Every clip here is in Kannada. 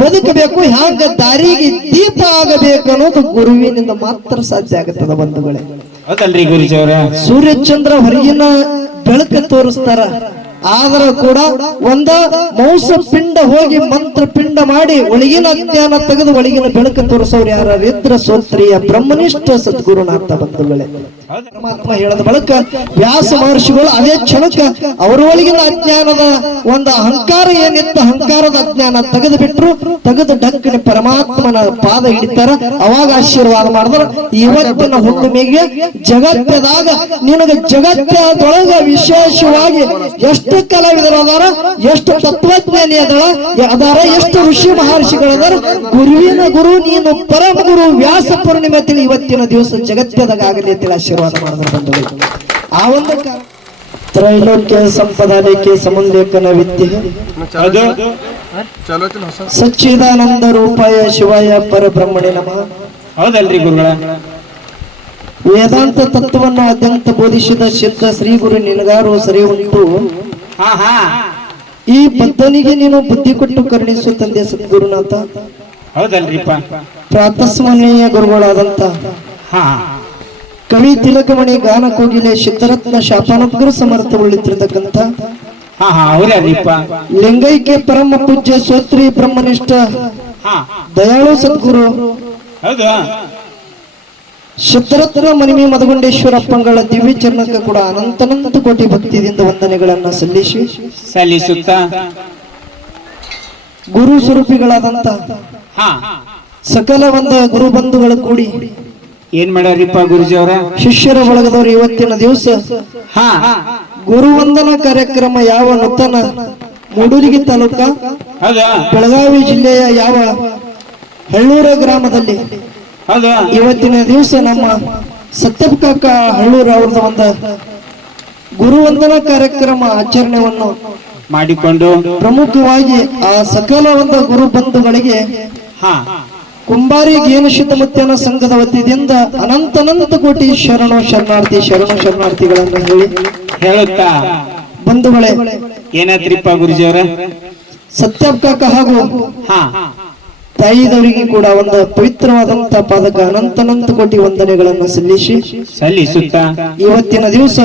ಬದುಕಬೇಕು, ಹ್ಯಾಂಗ ದಾರಿಗೆ ದೀಪ ಆಗಬೇಕು ಅನ್ನೋದು ಗುರುವಿನಿಂದ ಮಾತ್ರ ಸಾಧ್ಯ ಆಗುತ್ತದ ಬಂಧುಗಳೇ. ಹೌದಲ್ರಿ ಗುರುಜಿಯವರ? ಸೂರ್ಯಚಂದ್ರ ಹೊರಗಿನ ಬೆಳಕು ತೋರಿಸ್ತಾರ, ಆದರೂ ಕೂಡ ಒಂದ ಮೌಸ ಪಿಂಡ ಹೋಗಿ ಮಂತ್ರ ಪಿಂಡ ಮಾಡಿ ಒಳಗಿನ ಅಜ್ಞಾನ ತೆಗೆದು ಒಳಗಿನ ಬೆಳಕು ತೋರಿಸೋರು ಯಾರಿದ್ರ ಸೋತ್ರಿಯ ಬ್ರಹ್ಮನಿಷ್ಠ ಸದ್ಗುರುನಾಥ ಬಂಧುಗಳೇ. ಪರಮಾತ್ಮ ಹೇಳದ ಬಳಿಕ ವ್ಯಾಸ ಮಹರ್ಷಿಗಳು ಅದೇ ಕ್ಷಣಕ್ಕ ಅವರ ಒಳಗಿನ ಅಜ್ಞಾನದ ಒಂದು ಅಹಂಕಾರ ಏನಿತ್ತು, ಅಹಂಕಾರದ ಅಜ್ಞಾನ ತೆಗೆದು ಬಿಟ್ರು. ತೆಗೆದು ಡಕ್ಕನೆ ಪರಮಾತ್ಮನ ಪಾದ ಹಿಡಿತಾರ. ಅವಾಗ ಆಶೀರ್ವಾದ ಮಾಡಿದ್ರ, ಇವತ್ತಿನ ಹುಣ್ಣಿಮೆಗೆ ಜಗತ್ತದಾಗ ನಿನಗೆ ಜಗತ್ತದೊಳಗ ವಿಶೇಷವಾಗಿ ಎಷ್ಟು ಕಲಾವಿದರು ಅದಾರ, ಎಷ್ಟು ತತ್ವಜ್ಞಾನಿ ಅದಾರ, ಎಷ್ಟು ಋಷಿ ಮಹರ್ಷಿಗಳದಾರ. ಗುರುವಿನ ಗುರು ನೀನು ಪರಮ ಗುರು. ವ್ಯಾಸ ಪೂರ್ಣಿಮೆ ತಿಳಿ ಇವತ್ತಿನ ದಿವಸ ಜಗತ್ತದಾಗ ಆಗಲಿ ಅಂತೇಳಿ ಆಶೀರ್ವಾದ ಮಾಡಿದ್ರು ಬಂಧುಗಳು. ಆ ಒಂದು ತ್ರೈಲೋಕ್ಯ ಸಂಪದಾಲಯಕ್ಕೆ ಸಮುಲ್ಲೇಖನ ವಿದ್ಯೆ ಸಚ್ಚಿದಾನಂದ ರೂಪಾಯ ಶಿವಾಯ ಪರಬ್ರಹ್ಮಣೆ ನಮಃ. ಹೌದಲ್ರಿ ಗುರುಗಳ? ವೇದಾಂತ ತತ್ವವನ್ನು ಅತ್ಯಂತ ಬೋಧಿಸಿದ ಸಿದ್ಧ ಶ್ರೀ ಗುರು ನಿನಗಾರು ಸರಿ ಉಂಟು. ಈ ಬದ್ಧನಿಗೆ ನೀನು ಬುದ್ಧಿ ಕೊಟ್ಟು ಕರುಣಿಸು ತಂದೆ ಸದ್ಗುರುನಾಥ. ಹೌದಲ್ರಿಪ್ಪ? ಪ್ರಾತಸ್ಮರಣೀಯ ಗುರುಗಳಾದಂತ ಕವಿ ತಿಲಕಮಣಿ ಗಾನ ಕೋಗಿಲೆ ಸಿದ್ಧರತ್ನ ಶಾಪಾನುಗ್ರ ಸಮರ್ಥ ಉಳಿತಿರ್ತಕ್ಕಂಥ ಲಿಂಗೈಕ್ಯ ಪರಮ ಪೂಜ್ಯ ಸೋತ್ರಿ ಬ್ರಹ್ಮನಿಷ್ಠ ದಯಾಳು ಸದ್ಗುರು ಸಿದ್ಧರತ್ನ ಮನಿಮಿ ಮದಗುಂಡೇಶ್ವರಪ್ಪಂಗಳ ದಿವ್ಯ ಚರಣಕ್ಕೆ ಕೂಡ ಅನಂತನಂತ ಕೋಟಿ ಭಕ್ತಿಯಿಂದ ವಂದನೆಗಳನ್ನ ಸಲ್ಲಿಸುತ್ತ ಗುರು ಸ್ವರೂಪಿಗಳಾದಂತ ಸಕಲ ಗುರು ಬಂಧುಗಳು ಕೂಡಿ ಏನ್ ಮಾಡ್ಯಾರಿಪ್ಪ ಗುರುಜಿಯವರ? ಶಿಷ್ಯರ ಬಳಗದವರು ಇವತ್ತಿನ ದಿವಸ ಗುರುವಂದನಾ ಕಾರ್ಯಕ್ರಮ ಯಾವ ನೂತನ ಮೂಡೂರಿಗೆ ತಾಲೂಕ ಬೆಳಗಾವಿ ಜಿಲ್ಲೆಯ ಯಾವ ಹಳ್ಳೂರ ಗ್ರಾಮದಲ್ಲಿ ಇವತ್ತಿನ ದಿವಸ ನಮ್ಮ ಸತ್ಯಪ್ಪ ಕಾಕ ಹಳ್ಳೂರ ಅವ್ರದ ಒಂದು ಗುರುವಂದನಾ ಕಾರ್ಯಕ್ರಮ ಆಚರಣೆಯನ್ನು ಮಾಡಿಕೊಂಡು ಪ್ರಮುಖವಾಗಿ ಆ ಸಕಲ ಗುರು ಬಂಧುಗಳಿಗೆ ಕುಂಬಾರಿ ಗೇನು ಸಿದ್ಧಮುತ್ಯನ ಸಂಘದ ವತಿಯಿಂದ ಅನಂತ ಕೋಟಿ ಶರಣು ಶರಣಾರ್ಥಿಗಳನ್ನು ಹೇಳುತ್ತಾ ಬಂಧುಗಳೇ, ಏನಾತ್ರಿಪ್ಪ ಗುರುಜಿಯವರ? ಸತ್ಯಪ್ಪ ಕಾಕ ಹಾಗೂ ತಾಯಿದವರಿಗೆ ಕೂಡ ಒಂದು ಪವಿತ್ರವಾದಂತ ಪಾದಕ ಅನಂತ ಕೋಟಿ ವಂದನೆಗಳನ್ನು ಸಲ್ಲಿಸುತ್ತಾ ಇವತ್ತಿನ ದಿವಸ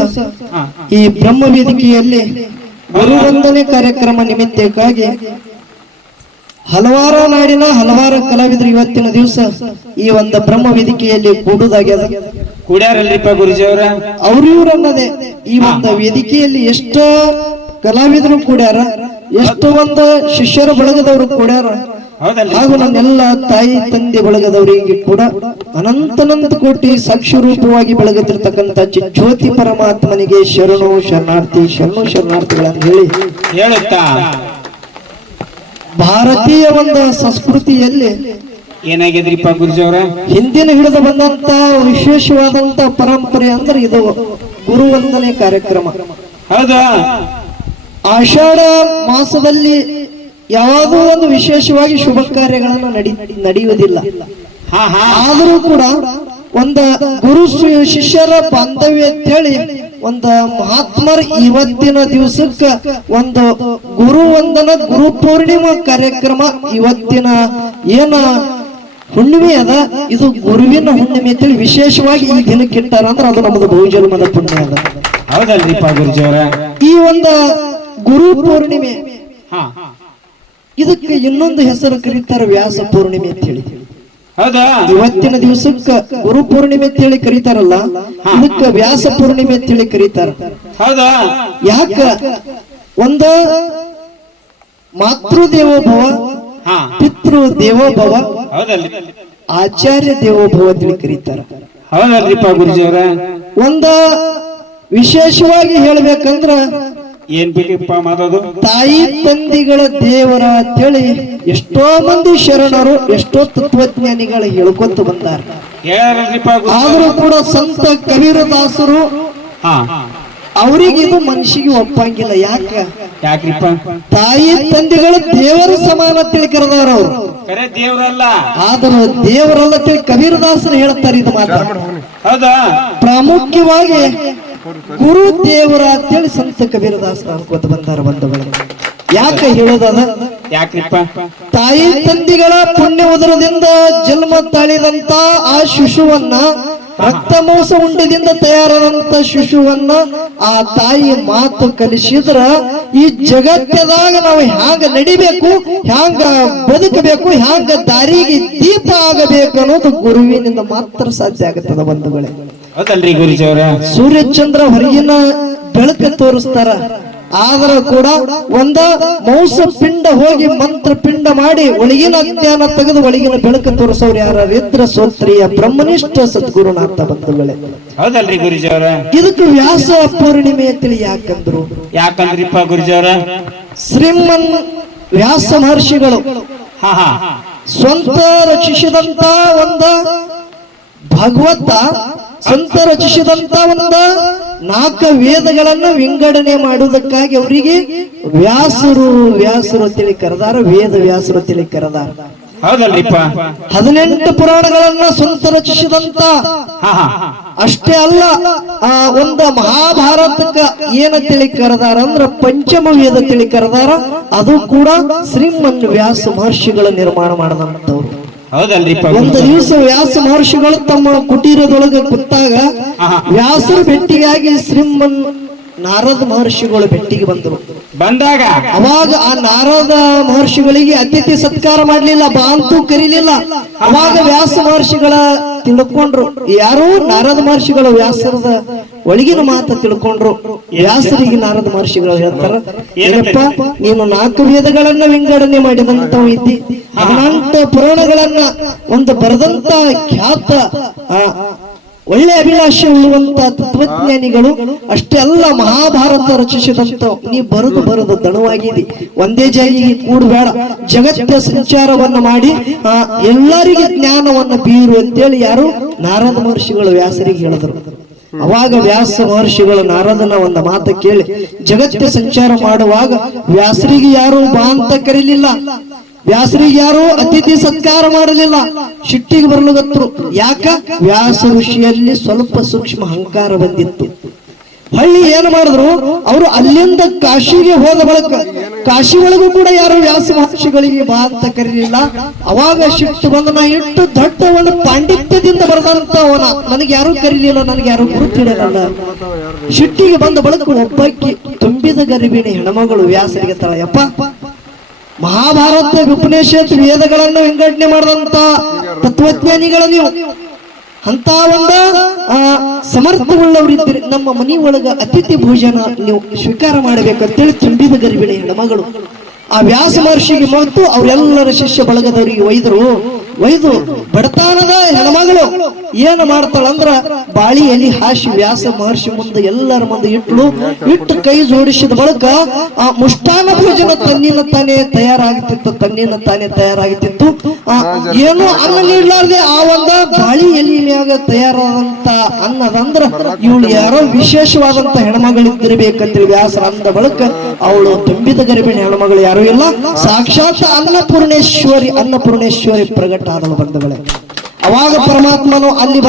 ಈ ಬ್ರಹ್ಮ ವೇದಿಕೆಯಲ್ಲಿ ಗುರುವಂದನೆ ಕಾರ್ಯಕ್ರಮ ನಿಮಿತ್ತಕ್ಕಾಗಿ ಹಲವಾರು ನಾಡಿನ ಹಲವಾರು ಕಲಾವಿದರು ಇವತ್ತಿನ ದಿವಸ ಈ ಒಂದು ಬ್ರಹ್ಮ ವೇದಿಕೆಯಲ್ಲಿ ಕೂಡುವುದಾಗ್ಯದ. ಕೂಡ್ಯಾರಲ್ರಿಪ್ಪ ಗುರುಜಿಯವರ? ಅವ್ರಿವ್ರನ್ನದೇ ಈ ಒಂದು ವೇದಿಕೆಯಲ್ಲಿ ಎಷ್ಟೋ ಕಲಾವಿದರು ಕೂಡ್ಯಾರ, ಎಷ್ಟೋ ಶಿಷ್ಯರ ಬಳಗದವರು ಕೂಡ್ಯಾರ. ಹಾಗೂ ನನ್ನೆಲ್ಲ ತಾಯಿ ತಂದೆ ಬಳಗದವರಿಗೆ ಕೂಡ ಅನಂತ ಕೋಟಿ ಸಾಕ್ಷಿ ರೂಪವಾಗಿ ಬೆಳಗುತ್ತಿರ್ತಕ್ಕಂಥ ಜ್ಯೋತಿ ಪರಮಾತ್ಮನಿಗೆ ಶರಣಾರ್ಥಿಗಳನ್ನು ಹೇಳುತ್ತಾ ಭಾರತೀಯ ಸಂಸ್ಕೃತಿಯಲ್ಲಿ ಏನಾಗಿದ್ರಿಪ್ಪ ಗುರುಜಿಯವರ? ಹಿಂದಿನ ಹಿಡಿದು ಬಂದಂತ ವಿಶೇಷವಾದಂತ ಪರಂಪರೆ ಅಂದ್ರೆ ಇದು ಗುರುವಂದನೆ ಕಾರ್ಯಕ್ರಮ. ಹೌದಾ? ಆಷಾಢ ಮಾಸದಲ್ಲಿ ಯಾವುದೋ ಒಂದು ವಿಶೇಷವಾಗಿ ಶುಭ ಕಾರ್ಯಗಳನ್ನು ನಡೆಯುವುದಿಲ್ಲ. ಆದರೂ ಕೂಡ ಗುರು ಶಿಷ್ಯರ ಬಾಂಧವ್ಯ ಅಂತೇಳಿ ಮಹಾತ್ಮರ ಇವತ್ತಿನ ದಿವಸಕ್ಕ ಗುರುವಂದನ ಗುರು ಪೂರ್ಣಿಮಾ ಕಾರ್ಯಕ್ರಮ ಇವತ್ತಿನ ಏನ ಹುಣ್ಣಿಮೆ ಅದ, ಇದು ಗುರುವಿನ ಹುಣ್ಣಿಮೆ ಅಂತೇಳಿ ವಿಶೇಷವಾಗಿ ಈ ದಿನಕ್ಕೆ ಇಟ್ಟಾರ ಅಂದ್ರೆ ಅದು ನಮ್ಮದು ಬಹುಜನ್ಮದ ಪುಣ್ಯ ಅದ. ಹೌದಲ್ರಿಪ್ಪ ಗುರುಜಿಯವರ? ಈ ಗುರು ಪೂರ್ಣಿಮೆ ಇದಕ್ಕೆ ಇನ್ನೊಂದು ಹೆಸರು ಕರೀತಾರೆ ವ್ಯಾಸ ಪೂರ್ಣಿಮೆ ಅಂತ ಹೇಳಿ. ಇವತ್ತಿನ ದಿವಸಕ್ಕ ಗುರು ಪೂರ್ಣಿಮೆ ಅಂತ ಹೇಳಿ ಕರೀತಾರಲ್ಲ, ಇದಕ್ಕ ವ್ಯಾಸ ಪೂರ್ಣಿಮೆ ಅಂತ ಹೇಳಿ ಕರೀತಾರ. ಯಾಕ? ಮಾತೃ ದೇವೋಭವ, ಪಿತೃ ದೇವೋಭವ, ಆಚಾರ್ಯ ದೇವೋಭವ ಅಂತ ಹೇಳಿ ಕರೀತಾರ. ಹೌದಲ್ರಿಪ್ಪ ಗುರುಜಿಯವರ? ವಿಶೇಷವಾಗಿ ಹೇಳ್ಬೇಕಂದ್ರ ಏನ್ ಬೇಕಪ್ಪ ಮಾಡೋದು? ತಾಯಿ ತಂದಿಗಳ ದೇವರ ಅಂತೇಳಿ ಎಷ್ಟೋ ಮಂದಿ ಶರಣರು ಎಷ್ಟೋ ತತ್ವಜ್ಞಾನಿಗಳು ಹೇಳ್ಕೊಂತ ಬಂದಾರ. ಆದರೂ ಕೂಡ ಸಂತ ಕಬೀರದಾಸರು ಅವರಿಗೆ ಇದು ಮನುಷ್ಯಗೆ ಒಪ್ಪಂಗಿಲ್ಲ. ಯಾಕ್ರಿಪ್ಪ? ತಾಯಿ ತಂದೆಗಳ ದೇವರ ಸಮಾನ ತಿಳ್ಕರದವ್ರ ಅವರು, ದೇವರಲ್ಲ. ಆದರೂ ದೇವರಲ್ಲ ತಿಳಿ ಕಬೀರದಾಸರು ಹೇಳ್ತಾರೆ ಇದು ಮಾತ್ರ. ಪ್ರಾಮುಖ್ಯವಾಗಿ ಗುರು ದೇವರ ಅಂತೇಳಿ ಸಂತ ಕಬೀರದಾಸರು ಅನ್ಕೋತ ಬಂದಾರ ಬಂಧುಗಳು. ಯಾಕೆ ಹೇಳೋದದ? ಯಾಕ್ರಿಪ್ಪ? ತಾಯಿ ತಂದಿಗಳ ಪುಣ್ಯ ಉದರದಿಂದ ಜನ್ಮ ತಾಳಿದಂತ ಆ ಶಿಶುವನ್ನ, ರಕ್ತ ಮಾಂಸ ಉಂಡದಿಂದ ತಯಾರಾದಂತ ಶಿಶುವನ್ನ ಆ ತಾಯಿ ಮಾತು ಕಲಿಸಿದ್ರ ಈ ಜಗತ್ತದಾಗ ನಾವು ಹ್ಯಾಂಗ ನಡಿಬೇಕು, ಹ್ಯಾಂಗ ಬದುಕಬೇಕು, ಹ್ಯಾಂಗ ದಾರಿಗೆ ದೀಪ ಆಗಬೇಕು ಅನ್ನೋದು ಗುರುವಿನಿಂದ ಮಾತ್ರ ಸಾಧ್ಯ ಆಗುತ್ತದೆ ಬಂಧುಗಳೇ. ಹೌದಲ್ರಿ ಗುರುಜಿ ಅವರ? ಸೂರ್ಯಚಂದ್ರ ಹೊರಗಿನ ಬೆಳಕು ತೋರಿಸ್ತಾರ, ಆದರೂ ಕೂಡ ಒಂದ ಮಾಂಸ ಪಿಂಡ ಹೋಗಿ ಮಂತ್ರ ಪಿಂಡ ಮಾಡಿ ಒಳಗಿನ ಅಜ್ಞಾನ ತೆಗೆದು ಒಳಗಿನ ಬೆಳಕು ತೋರಿಸೋರು ಯಾರು ಇದ್ರ ಸೋತ್ರಿಯ ಬ್ರಹ್ಮನಿಷ್ಠ ಸದ್ಗುರುನಾಥ ಬಂಧುಗಳೇ. ಹೌದಲ್ರಿ ಗುರುಜಿ ಅವರ? ಇದಕ್ಕೆ ವ್ಯಾಸ ಪೂರ್ಣಿಮೆಯ ತಿಳಿ ಯಾಕಂದ್ರು? ಯಾಕಂದ್ರಿಪ್ಪ ಗುರುಜಿ ಅವರ? ಶ್ರೀಮನ್ ವ್ಯಾಸ ಮಹರ್ಷಿಗಳು ಹಾ ಹಾ ಸ್ವಂತ ರಚಿಸಿದಂತ ಒಂದ ಭಗವತ ಸ್ವಂತ ರಚಿಸಿದಂತ ಒಂದ 4 ವೇದಗಳನ್ನ ವಿಂಗಡಣೆ ಮಾಡುವುದಕ್ಕಾಗಿ ಅವರಿಗೆ ವ್ಯಾಸರು ತಿಳಿ ಕರೆದಾರ, ವೇದ ವ್ಯಾಸರು ತಿಳಿ ಕರೆದಾರ. ಹೌದಲ್ರಿಪ್ಪ? 18 ಪುರಾಣಗಳನ್ನ ಸ್ವಂತ ರಚಿಸಿದಂತ, ಅಷ್ಟೇ ಅಲ್ಲ ಒಂದು ಮಹಾಭಾರತಕ್ಕ ಏನ ತಿಳಿ ಕರೆದಾರ ಅಂದ್ರ ಪಂಚಮ ವೇದ ತಿಳಿ ಕರೆದಾರ. ಅದು ಕೂಡ ಶ್ರೀಮನ್ ವ್ಯಾಸ ಮಹರ್ಷಿಗಳು ನಿರ್ಮಾಣ ಮಾಡದಂತವ್ರು. ಹೌದಲ್ರಿಪ್ಪ? ಒಂದು ದಿವಸ ವ್ಯಾಸ ಮಹರ್ಷಿಗಳು ತಮ್ಮ ಕುಟೀರದೊಳಗೆ ಕೂತಾಗ ವ್ಯಾಸರು ಭೇಟಿಯಾಗಿ ಶ್ರೀಮನ್ ನಾರದ ಮಹರ್ಷಿಗಳು ಭೇಟಿಗೆ ಬಂದಾಗ ಅವಾಗ ಆ ನಾರದ ಮಹರ್ಷಿಗಳಿಗೆ ಅತಿಥಿ ಸತ್ಕಾರ ಮಾಡ್ಲಿಲ್ಲ, ಬಾ ಅಂತೂ ಕರೀಲಿಲ್ಲ. ಅವಾಗ ವ್ಯಾಸ ಮಹರ್ಷಿಗಳ ತಿಳ್ಕೊಂಡ್ರು, ಯಾರು ನಾರದ ಮಹರ್ಷಿಗಳು ವ್ಯಾಸರದ ಒಳಗಿನ ಮಾತ ತಿಳ್ಕೊಂಡ್ರು. ವ್ಯಾಸರಿಗೆ ನಾರದ ಮಹರ್ಷಿಗಳು ಹೇಳ್ತಾರ, ಏನಪ್ಪ ನೀನು 4 ವೇದಗಳನ್ನ ವಿಂಗಡಣೆ ಮಾಡಿದಂತವ್ ಇದ್ದಿ, 18 ಪುರಾಣಗಳನ್ನ ಒಂದು ಬರೆದಂತ ಖ್ಯಾತ ಒಳ್ಳೆ ಅಭಿಲಾಷೆ ಉಳ್ಳುವಂತ ತತ್ವಜ್ಞಾನಿಗಳು, ಅಷ್ಟೇ ಅಲ್ಲ ಮಹಾಭಾರತ ರಚಿಸಿದಂತ ನೀ ಬರುದು ದಣವಾಗಿದಿ, ಒಂದೇ ಜಾಗಿಗೆ ಕೂಡಬೇಡ, ಜಗತ್ತ ಸಂಚಾರವನ್ನ ಮಾಡಿ ಎಲ್ಲರಿಗೆ ಜ್ಞಾನವನ್ನ ಬೀರು ಅಂತೇಳಿ ಯಾರು ನಾರದ ಮಹರ್ಷಿಗಳು ವ್ಯಾಸರಿಗೆ ಹೇಳಿದ್ರು. ಅವಾಗ ವ್ಯಾಸ ಮಹರ್ಷಿಗಳು ನಾರದನ ಒಂದು ಮಾತು ಕೇಳಿ ಜಗತ್ತ ಸಂಚಾರ ಮಾಡುವಾಗ ವ್ಯಾಸರಿಗೆ ಯಾರು ಬಾ ಅಂತ ಕರೀಲಿಲ್ಲ, ವ್ಯಾಸರಿಗೆ ಯಾರು ಅತಿಥಿ ಸತ್ಕಾರ ಮಾಡಲಿಲ್ಲ. ಶಿಟ್ಟಿಗೆ ಬರ್ಲಗತ್ರು. ಯಾಕ? ವ್ಯಾಸ ಋಷಿಯಲ್ಲಿ ಸ್ವಲ್ಪ ಸೂಕ್ಷ್ಮ ಅಹಂಕಾರ ಬಂದಿತ್ತು. ಹಳ್ಳಿ ಏನ್ ಮಾಡಿದ್ರು, ಅವರು ಅಲ್ಲಿಂದ ಕಾಶಿಗೆ ಹೋದ ಬಳಿಕ ಕಾಶಿ ಒಳಗೂ ಕೂಡ ಯಾರು ವ್ಯಾಸ ಮಹರ್ಷಿಗಳಿಗೆ ಬಾ ಅಂತ ಕರೀಲಿಲ್ಲ. ಅವಾಗ ಶಿಟ್ಟು ಬಂದ ನಾ ಇಟ್ಟು ದೊಡ್ಡ ಒಂದು ಪಾಂಡಿತ್ಯದಿಂದ ಬರೆದಂತವನ ನನಗೆ ಯಾರು ಕರೀಲಿಲ್ಲ, ನನಗೆ ಯಾರು ಗುರುತಿಡಲಿಲ್ಲ. ಶಿಟ್ಟಿಗೆ ಬಂದ ಬಳಿಕ ಒಬ್ಬಕ್ಕಿ ತುಂಬಿದ ಗರ್ಭಿಣಿ ಹೆಣ್ಮಗಳು ವ್ಯಾಸರಿಗೆ ತಳ, ಯಪ್ಪ ಮಹಾಭಾರತ ಉಪನಿಷತ್ ವೇದಗಳನ್ನ ವಿಂಗಡಣೆ ಮಾಡಿದಂತ ತತ್ವಜ್ಞಾನಿಗಳ ನೀವು ಅಂತ ಒಂದು ಸಮರ್ಥವುಳ್ಳವರಿದ್ದೀರಿ, ನಮ್ಮ ಮನಿ ಒಳಗ ಅತಿಥಿ ಭೋಜನ ನೀವು ಸ್ವೀಕಾರ ಮಾಡಬೇಕಂತೇಳಿ ತುಂಬಿದ ಗರ್ಭಿಣಿ ಹೆಣ್ಮಗಳು ಆ ವ್ಯಾಸ ಮಹರ್ಷಿಗೆ ಮತ್ತು ಅವರೆಲ್ಲರ ಶಿಷ್ಯ ಬಳಗದವರಿಗೆ ಒಯ್ದು ಬಡತಾನದ ಹೆಣ್ಮಗಳು ಏನ್ ಮಾಡ್ತಾಳಂದ್ರ ಬಾಳಿಯಲ್ಲಿ ಹಾಶಿ ವ್ಯಾಸ ಮಹರ್ಷಿ ಮುಂದೆ ಎಲ್ಲರ ಮುಂದೆ ಇಟ್ಟು ಕೈ ಜೋಡಿಸಿದ ಬಳಿಕ ಆ ಮುಷ್ಟಾನ ಭೋಜನ ತನ್ನಿನ ತಾನೇ ತಯಾರಾಗುತ್ತಿತ್ತು. ಏನು ಅನ್ನ ನೀಡಲಾರ್ದೆ ಆ ಒಂದು ಬಾಳಿ ಎಲಿ ಮ್ಯಾಗ ತಯಾರಾದಂತ ಅನ್ನದಂದ್ರ ಇವಳು ಯಾರೋ ವಿಶೇಷವಾದಂತ ಹೆಣ್ಮಗಳಿದ್ದಿರ್ಬೇಕಂತೇಳಿ ವ್ಯಾಸರ ಅಂದ ಬಳಿಕ ಅವಳು ತುಂಬಿದ ಗರ್ಭಿಣಿ ಹೆಣ್ಮಗಳು ಯಾರು ಇಲ್ಲ, ಸಾಕ್ಷಾತ್ ಅನ್ನಪೂರ್ಣೇಶ್ವರಿ ಪ್ರಗಟ ಆದಳು ಬಂಧುಗಳೇ. ಅವಾಗ ಪರಮಾತ್ಮನು ಅಲ್ಲಿ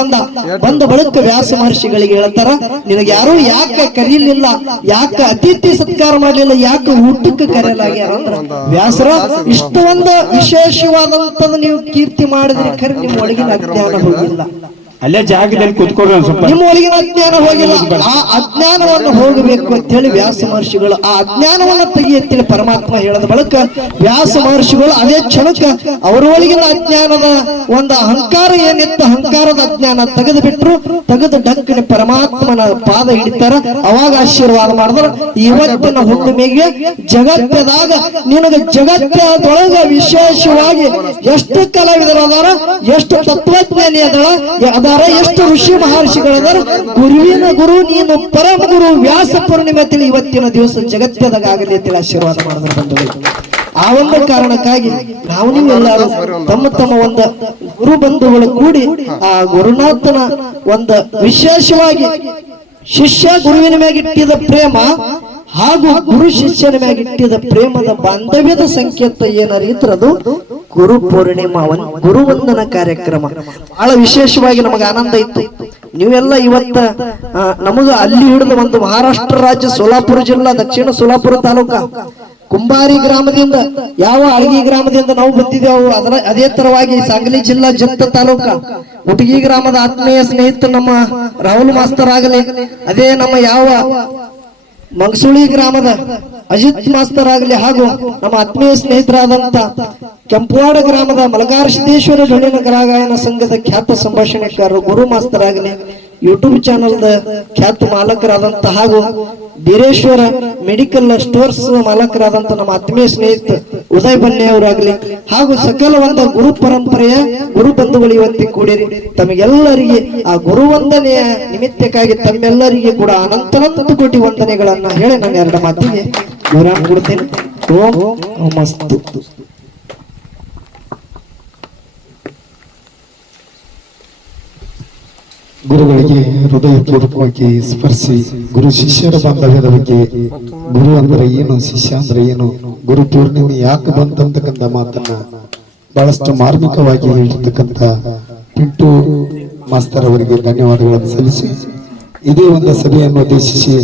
ಬಂದ ಬಳಿಕ ವ್ಯಾಸ ಮಹರ್ಷಿಗಳಿಗೆ ಹೇಳ್ತಾರ, ನಿನಗೆ ಯಾರು ಯಾಕೆ ಕರೀಲಿಲ್ಲ, ಯಾಕೆ ಅತಿಥಿ ಸತ್ಕಾರ ಮಾಡಲಿಲ್ಲ, ಯಾಕೆ ಊಟಕ್ಕೆ ಕರೆಯಲಾಗ್ಯಾರ ಅಂದ್ರ ವ್ಯಾಸರ ಇಷ್ಟ ಒಂದು ವಿಶೇಷವಾದಂತದ್ದು ನೀವು ಕೀರ್ತಿ ಮಾಡಿದ್ರಿ, ಖರೆ ನಿಮ್ಮ ಒಳಗಿನ ಅಜ್ಞಾನ ಹೋಗಿಲ್ಲ, ಅಲ್ಲೇ ಜಾಗದಲ್ಲಿ ಕೂತ್ಕೊಳ್ಳೋ ಸ್ವಲ್ಪ ನಿಮ್ಮ ಒಳಗಿನ ಅಜ್ಞಾನ ಹೋಗಿಲ್ಲ. ಆ ಅಜ್ಞಾನವನ್ನು ಹೋಗಬೇಕು ಅಂತ ಹೇಳಿ ವ್ಯಾಸ ಮಹರ್ಷಿಗಳು ಆ ಅಜ್ಞಾನವನ್ನ ತೆಗೆಯತ್ತೇಳಿ ಪರಮಾತ್ಮ ಹೇಳದ ಬಳಿಕ ವ್ಯಾಸ ಮಹರ್ಷಿಗಳು ಅದೇ ಕ್ಷಣಕ್ಕೆ ಅವರ ಒಳಗಿನ ಅಜ್ಞಾನದ ಒಂದು ಅಹಂಕಾರ ಏನಿತ್ತು, ಅಹಂಕಾರದ ಅಜ್ಞಾನ ತೆಗೆದು ಡಕ್ಕನೆ ಪರಮಾತ್ಮನ ಪಾದ ಹಿಡಿತಾರ. ಅವಾಗ ಆಶೀರ್ವಾದ ಮಾಡಿದ್ರ, ಇವತ್ತಿನ ಹುಣ್ಣಿಮೆಗೆ ಜಗತ್ತದಾಗ ನಿನಗೆ ಜಗತ್ತದೊಳಗ ವಿಶೇಷವಾಗಿ ಎಷ್ಟು ಕಲಾವಿದರದಾರ, ಎಷ್ಟು ತತ್ವಜ್ಞಾನಿ ಅದಾರ, ಎಷ್ಟು ಋಷಿ ಮಹರ್ಷಿಗಳದಾರ, ಗುರುವಿನ ಗುರು ನೀನು ಪರಮ ಗುರು ವ್ಯಾಸ ಪೂರ್ಣಿಮೆ ತಿಳಿ ಇವತ್ತಿನ ದಿವಸ ಜಗತ್ತದಾಗ ಆಗಲಿ ಅಂತೇಳಿ ಆಶೀರ್ವಾದ ಮಾಡಿದ್ರು ಬಂಧುಗಳು. ಆ ಒಂದು ಕಾರಣಕ್ಕಾಗಿ ನಾವು ನೀವೆಲ್ಲರೂ ತಮ್ಮ ಒಂದು ಗುರು ಬಂಧುಗಳು ಕೂಡಿ ಆ ಗುರುನಾಥನ ಒಂದು ವಿಶೇಷವಾಗಿ ಶಿಷ್ಯ ಗುರುವಿನ ಮ್ಯಾಗಿಟ್ಟಿದ ಪ್ರೇಮ ಹಾಗೂ ಗುರು ಶಿಷ್ಯನ ಮ್ಯಾಗಿಟ್ಟಿದ ಪ್ರೇಮದ ಬಾಂಧವ್ಯದ ಸಂಕೇತ ಏನರಿತ್ರದು ಗುರು ಪೂರ್ಣಿಮಾ ಗುರುವಂದನ ಕಾರ್ಯಕ್ರಮ ಬಹಳ ವಿಶೇಷವಾಗಿ ನಮಗೆ ಆನಂದ ಇತ್ತು. ನೀವೆಲ್ಲ ಇವತ್ತ ನಮಗ ಅಲ್ಲಿ ಹಿಡಿದು ಒಂದು ಮಹಾರಾಷ್ಟ್ರ ರಾಜ್ಯ ಸೋಲಾಪುರ ಜಿಲ್ಲಾ ದಕ್ಷಿಣ ಸೋಲಾಪುರ ತಾಲೂಕ ಕುಂಬಾರಿ ಗ್ರಾಮದಿಂದ ಯಾವ ಅಳಗಿ ಗ್ರಾಮದಿಂದ ನಾವು ಬಂದಿದ್ದೇವೆ ಅದೇ ತರವಾಗಿ ಸಾಂಗ್ಲಿ ಜಿಲ್ಲಾ ಜತ್ತ ತಾಲೂಕ ಉಟಗಿ ಗ್ರಾಮದ ಆತ್ಮೀಯ ಸ್ನೇಹಿತ ನಮ್ಮ ರಾಹುಲ್ ಮಾಸ್ತರ್ ಆಗಲಿ, ಅದೇ ನಮ್ಮ ಯಾವ ಮಂಗಸುಳಿ ಗ್ರಾಮದ ಅಜಿತ್ ಮಾಸ್ತರ್ ಆಗಲಿ, ಹಾಗೂ ನಮ್ಮ ಆತ್ಮೀಯ ಸ್ನೇಹಿತರಾದಂತ ಕೆಂಪವಾಡ ಗ್ರಾಮದ ಮಲಗಾರ ಸಿದ್ದೇಶ್ವರ ಧ್ವನಿನ ಕಲಾಗಾಯನ ಸಂಘದ ಖ್ಯಾತ ಸಂಭಾಷಣೆಕಾರರು ಗುರು ಮಾಸ್ತರ್ ಆಗಲಿ, ಯೂಟ್ಯೂಬ್ ಚಾನಲ್ ಖ್ಯಾತ ಮಾಲಕರಾದಂತ ಹಾಗೂ ಬೀರೇಶ್ವರ ಮೆಡಿಕಲ್ ಸ್ಟೋರ್ಸ್ ಮಾಲಕರಾದಂತ ನಮ್ಮ ಆತ್ಮೀಯ ಸ್ನೇಹಿತ ಉದಯ್ ಬನ್ನಿ ಅವರಾಗಲಿ, ಹಾಗೂ ಸಕಲ ಒಂದು ಗುರು ಪರಂಪರೆಯ ಗುರು ಬಂಧುಗಳು ಇವತ್ತಿ ಕೂಡಿರಿ. ತಮಗೆಲ್ಲರಿಗೆ ಆ ಗುರುವಂದನೆಯ ನಿಮಿತ್ತಕ್ಕಾಗಿ ತಮ್ಮೆಲ್ಲರಿಗೆ ಕೂಡ ಅನಂತ ಕೋಟಿ ವಂದನೆಗಳನ್ನ ಹೇಳಿ ನಾನು ಎರಡು ಮಾತಿಗೆ ವಿರಾಮ ಕೊಡ್ತೇನೆ. ಓಂ ಮಸ್ತು. ಗುರುಗಳಿಗೆ ಹೃದಯಪೂರ್ವಕವಾಗಿ ಸ್ಪರ್ಶಿ ಗುರು ಶಿಷ್ಯರ ಬಾಂಧವ್ಯದ ಬಗ್ಗೆ, ಗುರು ಅಂದ್ರೆ ಏನು, ಶಿಷ್ಯ ಅಂದ್ರೆ ಏನು, ಗುರು ಪೂರ್ಣಿಮೆ ಯಾಕೆ ಬಂತಂತಕ್ಕಂಥ ಮಾತನ್ನ ಬಹಳಷ್ಟು ಮಾರ್ಮಿಕವಾಗಿ ಹೇಳಿರ್ತಕ್ಕಂಥ ಪಿಂಟು ಮಾಸ್ತರ್ ಅವರಿಗೆ ಧನ್ಯವಾದಗಳನ್ನು ಸಲ್ಲಿಸಿ ಇದೇ ಒಂದು ಸಭೆಯನ್ನು ಉದ್ದೇಶಿಸಿ